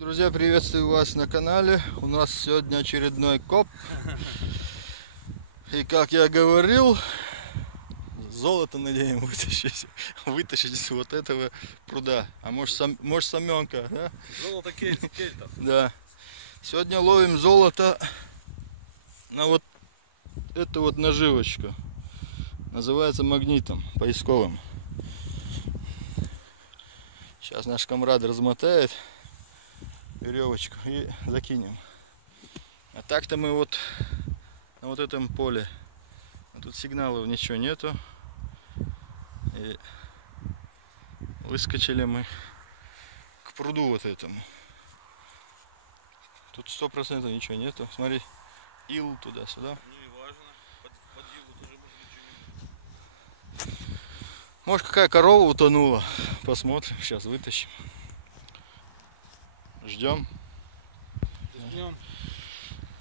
Друзья, приветствую вас на канале. У нас сегодня очередной коп. И как я говорил, золото надеем вытащить из вот этого пруда. А может саменка, да? Золото кельтов. Да. Сегодня ловим золото на вот эту вот наживочку. Называется магнитом поисковым. Сейчас наш комрад размотает веревочку и закинем. А так-то мы вот на вот этом поле. А тут сигналов ничего нету. И выскочили мы к пруду вот этому. Тут 100% ничего нету. Смотри, ил туда-сюда. Не важно. Под илу тоже может быть что-нибудь. Может, какая корова утонула. Посмотрим. Сейчас вытащим. Ждем.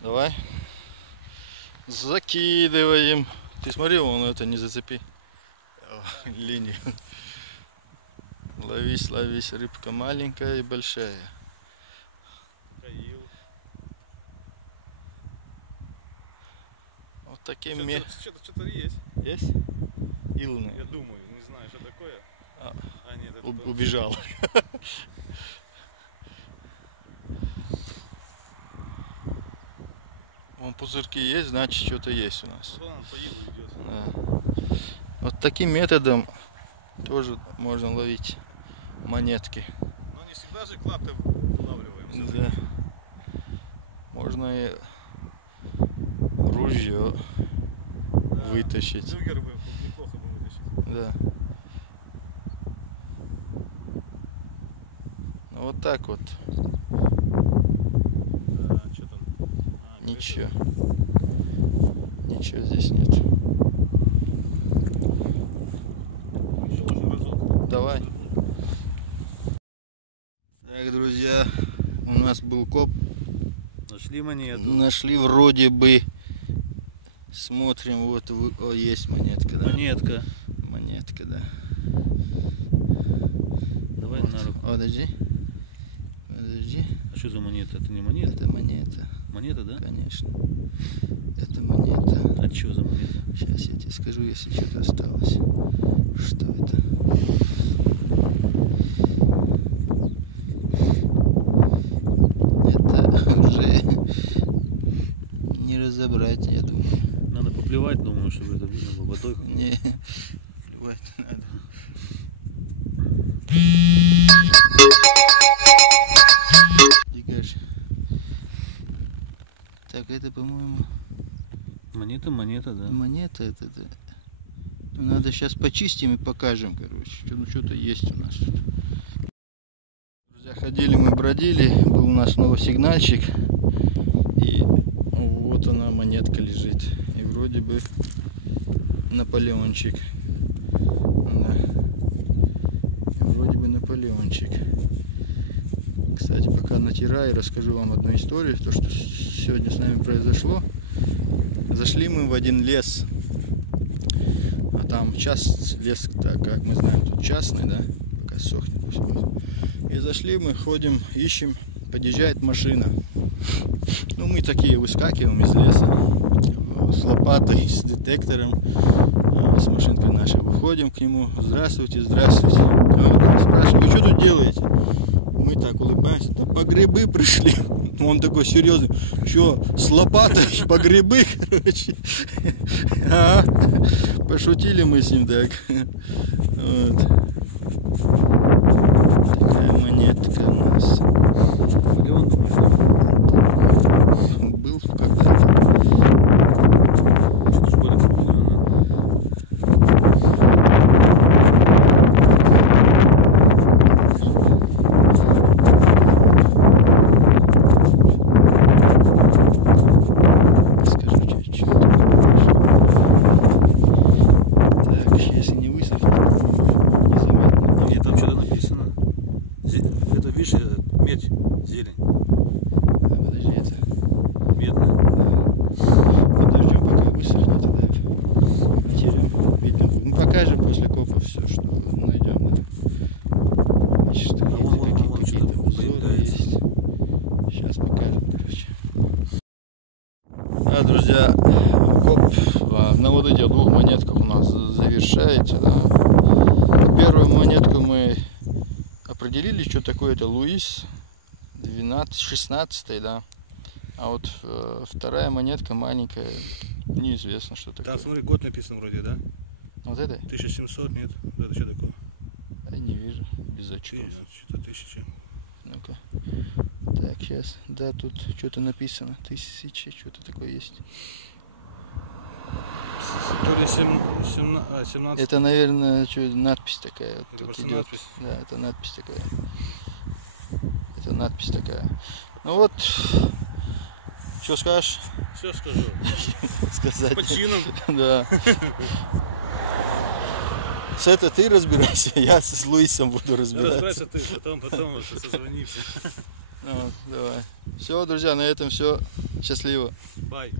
Давай. Закидываем. Ты смотри, вон это не зацепи. Линию. Ловись, ловись. Рыбка маленькая и большая. Вот таким Что-то есть. Есть? Илный. Я думаю, не знаю, что такое. Нет, это Убежал. Вон пузырьки есть, значит что-то есть у нас. Вот он по илу идет. Да. Вот таким методом тоже можно ловить монетки. Но не всегда же клапты вылавливаем. Да. Можно и ружье вытащить. Дюгер бы неплохо бы вытащить. Да. Ну, вот так вот. Да, что там? Ничего. Ничего здесь нет. Еще уже разок. Давай. Так, друзья, у нас был коп. Нашли монету. Нашли вроде бы. Смотрим, вот о, есть монетка, да? Монетка. Монетка, да. Давай Вот. на руку. Подожди. Подожди. А что за монета? Это не монета? Это монета. Монета, да? Конечно. Это монета. А что за монета? Сейчас я тебе скажу, если что-то осталось. Что это? Это уже не разобрать, я думаю. Надо поплевать, думаю, чтобы это видно было водой. Не, плевать не надо. Дикарь. Так, это, по-моему, Монета, да. монета. Это. Ну, надо сейчас почистим и покажем, короче. Ну, что-то есть у нас тут. Друзья, ходили мы, бродили. Был у нас новый сигнальчик. И вот она, монетка лежит. И вроде бы Наполеончик. Да. И вроде бы Наполеончик. Кстати, пока натираю, расскажу вам одну историю. То, что сегодня с нами произошло. Зашли мы в один лес. А там лес, так как мы знаем, тут частный, да? Пока сохнет. И зашли мы, ходим, ищем. Подъезжает машина. Ну, мы такие выскакиваем из леса. С лопатой, с детектором. С машинкой нашей. Выходим к нему. Здравствуйте, здравствуйте. Он спрашивает, вы что тут делаете? Мы так улыбаемся. Да по грибы пришли. Он такой серьезный. Что, с лопатой по грибы, короче. Пошутили мы с ним так. Вот. Такая монетка у нас. Наполеон, думаешь, да? Был когда-то. Что-то ж более крупная она. Скажу чуть-чуть. Так, сейчас не высохнет. Незаметно. Нет, там что-то написано. вот этих двух монетках у нас завершается. Да. Первую монетку мы определили, что такое это Луис 16, да. А вот вторая монетка маленькая, неизвестно, что такое. Там, смотри, год написан вроде, да? Вот это? 1700, нет? Это что такое? Я не вижу, без очков. Что-то 1000. Ну-ка. Так, сейчас. Да, тут что-то написано. 1000, что-то такое есть. То ли 17. Это, наверное, надпись такая. Вот Это тут просто идет. надпись. Да, это надпись такая. Это надпись такая. Ну вот, что скажешь? Все скажу. Сказать. По чинам. Да. С это ты разбирайся, я с Луисом буду разбираться. Разбирайся ты, потом уже созвонимся. Ну, давай. Все, друзья, на этом все. Счастливо. Бай.